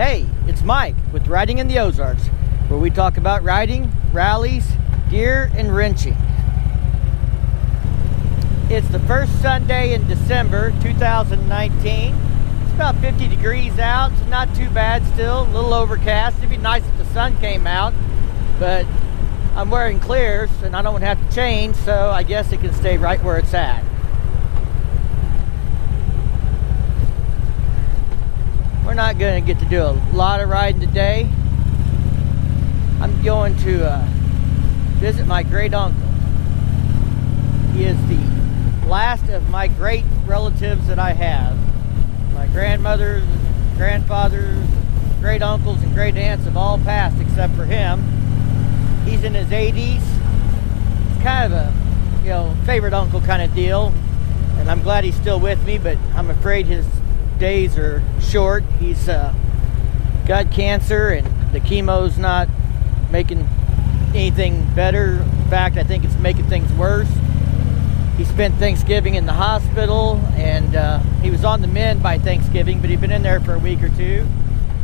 Hey, it's Mike with Riding in the Ozarks, where we talk about riding, rallies, gear, and wrenching. It's the first Sunday in December 2019. It's about 50 degrees out. It's not too bad still, a little overcast. It'd be nice if the sun came out, but I'm wearing clears and I don't have to change, so I guess it can stay right where it's at. We're not going to get to do a lot of riding today. I'm going to visit my great uncle. He is the last of my great relatives that I have. My grandmothers, grandfathers, great uncles, and great aunts have all passed except for him. He's in his 80s. It's kind of a, favorite uncle kind of deal. And I'm glad he's still with me, but I'm afraid his days are short. He's got cancer, and the chemo's not making anything better. In fact, I think it's making things worse. He spent Thanksgiving in the hospital, and he was on the mend by Thanksgiving, but he'd been in there for a week or two,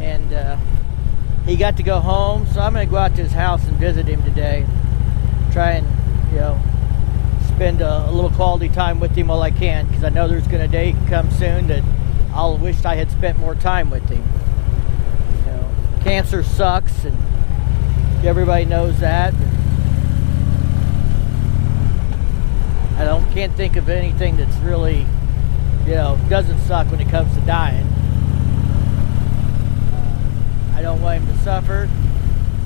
and he got to go home. So I'm going to go out to his house and visit him today. Try and, spend a little quality time with him while I can, because I know there's going to a day come soon that I'll wish I had spent more time with him. Cancer sucks, and everybody knows that. I can't think of anything that's really, doesn't suck when it comes to dying. I don't want him to suffer,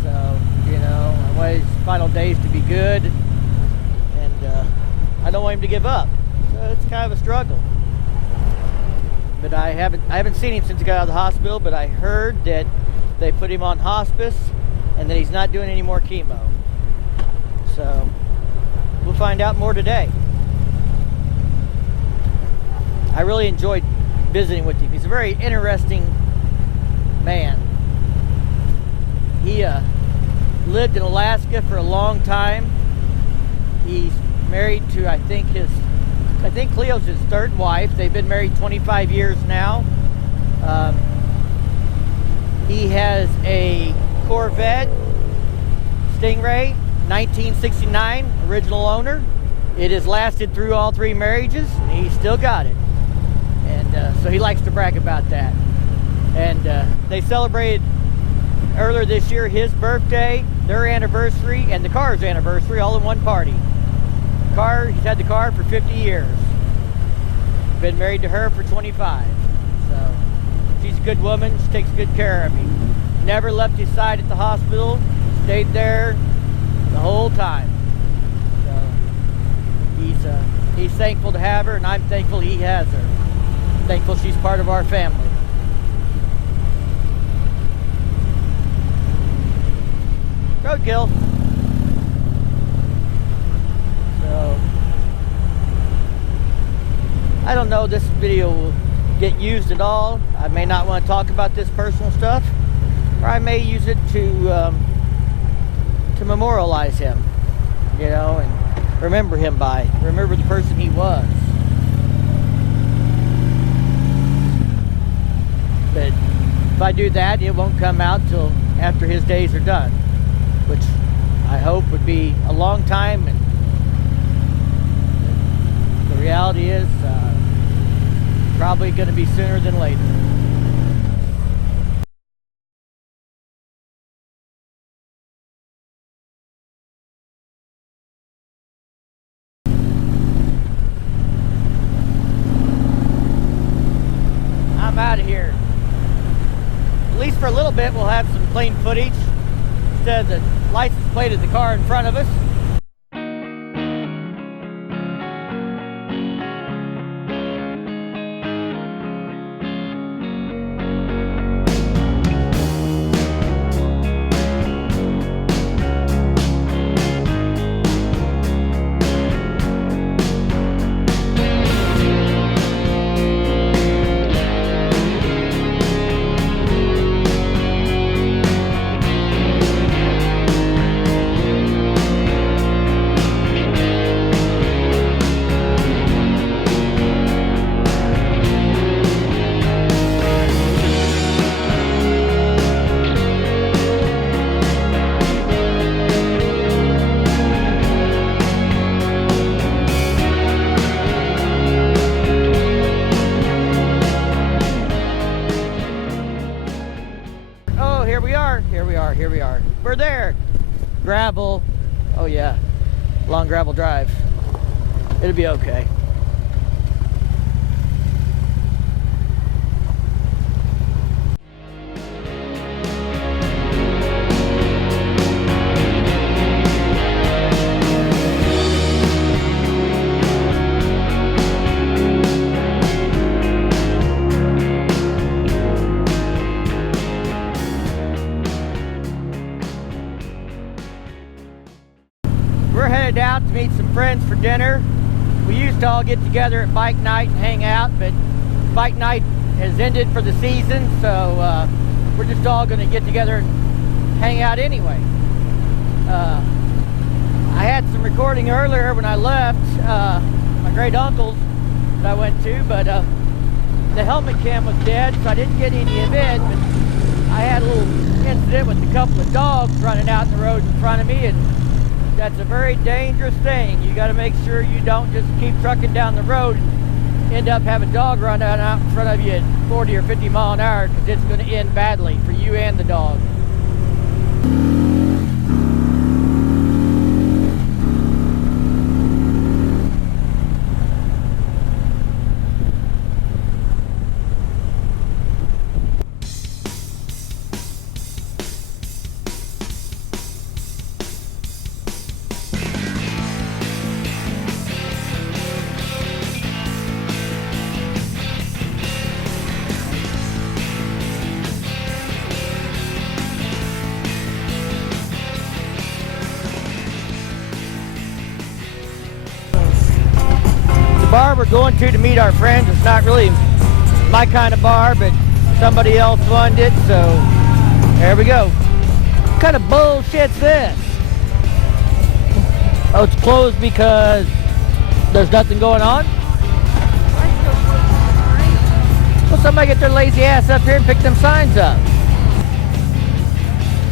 so, I want his final days to be good, and I don't want him to give up. So it's kind of a struggle. But I haven't seen him since he got out of the hospital, but I heard that they put him on hospice and that he's not doing any more chemo. So we'll find out more today. I really enjoyed visiting with him. He's a very interesting man. He lived in Alaska for a long time. He's married to, I think Cleo's his third wife. They've been married 25 years now. He has a Corvette Stingray, 1969, original owner. It has lasted through all three marriages, and he's still got it. And so he likes to brag about that. And they celebrated earlier this year his birthday, their anniversary, and the car's anniversary all in one party. He's had the car for 50 years. Been married to her for 25. So she's a good woman. She takes good care of him. Never left his side at the hospital. Stayed there the whole time. So he's thankful to have her, and I'm thankful he has her. Thankful she's part of our family. Roadkill. So I don't know if this video will get used at all. I may not want to talk about this personal stuff, or I may use it to memorialize him, and remember him by. Remember the person he was. But if I do that, it won't come out till after his days are done, which I hope would be a long time. And the reality is probably going to be sooner than later. I'm out of here. At least for a little bit, we'll have some clean footage instead of the license plate of the car in front of us. here we are. Here we are. Here we are. We're there. Gravel. Oh yeah. Long gravel drive. It'll be okay. We're headed out to meet some friends for dinner. We used to all get together at bike night and hang out, but bike night has ended for the season, so we're just all going to get together and hang out anyway. I had some recording earlier when I left my great uncle's that I went to, but the helmet cam was dead, so I didn't get any of it. But I had a little incident with a couple of dogs running out in the road in front of me, and that's a very dangerous thing. You got to make sure you don't just keep trucking down the road and end up having a dog run out in front of you at 40 or 50 mile an hour, because it's going to end badly for you and the dog. Bar we're going to meet our friends. It's not really my kind of bar, but somebody else wanted it, so there we go. What kind of bullshit's this? Oh, it's closed because there's nothing going on? Well, somebody get their lazy ass up here and pick them signs up.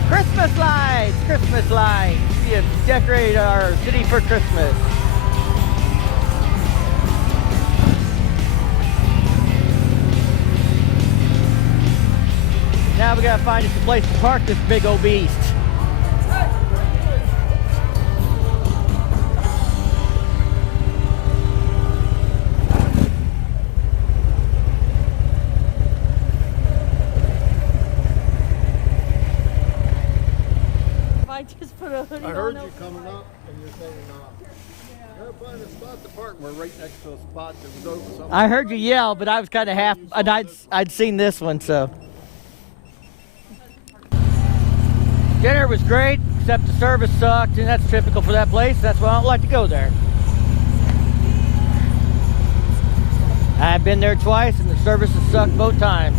Christmas lights! Christmas lights! We have decorated our city for Christmas. Now we gotta find us a place to park this big old beast. I just put a hoodie on. I heard you coming up, and you're saying gotta find a spot to park. We're right next to a spot that was open. Somewhere. I heard you yell, but I was kind of half, and I'd seen this one, so. Dinner was great, except the service sucked, and that's typical for that place. That's why I don't like to go there. I've been there twice, and the service has sucked both times.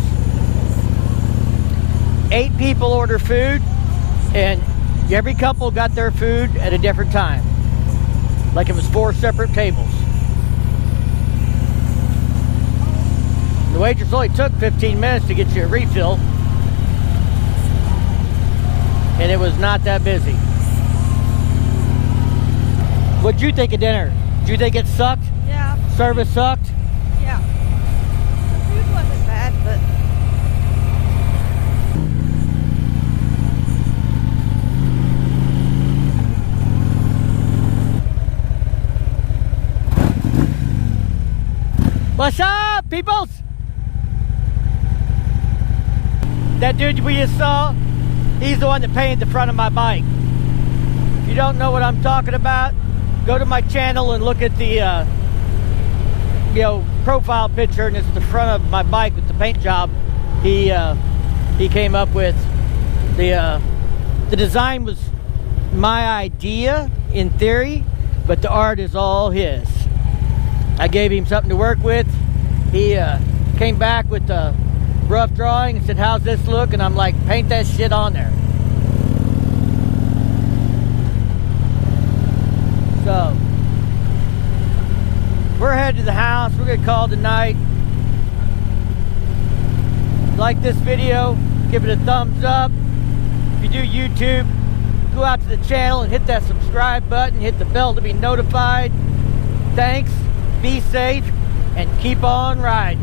8 people order food, and every couple got their food at a different time. Like it was 4 separate tables. The waitress only took 15 minutes to get you a refill. And it was not that busy. What'd you think of dinner? Did you think it sucked? Yeah. Service sucked? Yeah. The food wasn't bad, but What's up, peoples? That dude we just saw, he's the one that painted the front of my bike. If you don't know what I'm talking about, go to my channel and look at the profile picture, and it's the front of my bike with the paint job he came up with. The design was my idea in theory, but the art is all his. I gave him something to work with. He came back with a rough drawing and said, "How's this look?" And I'm like, "Paint that shit on there." So we're headed to the house. We're gonna call it a night. Like this video, give it a thumbs up. If you do YouTube, go out to the channel and hit that subscribe button, hit the bell to be notified. Thanks, be safe, and keep on riding.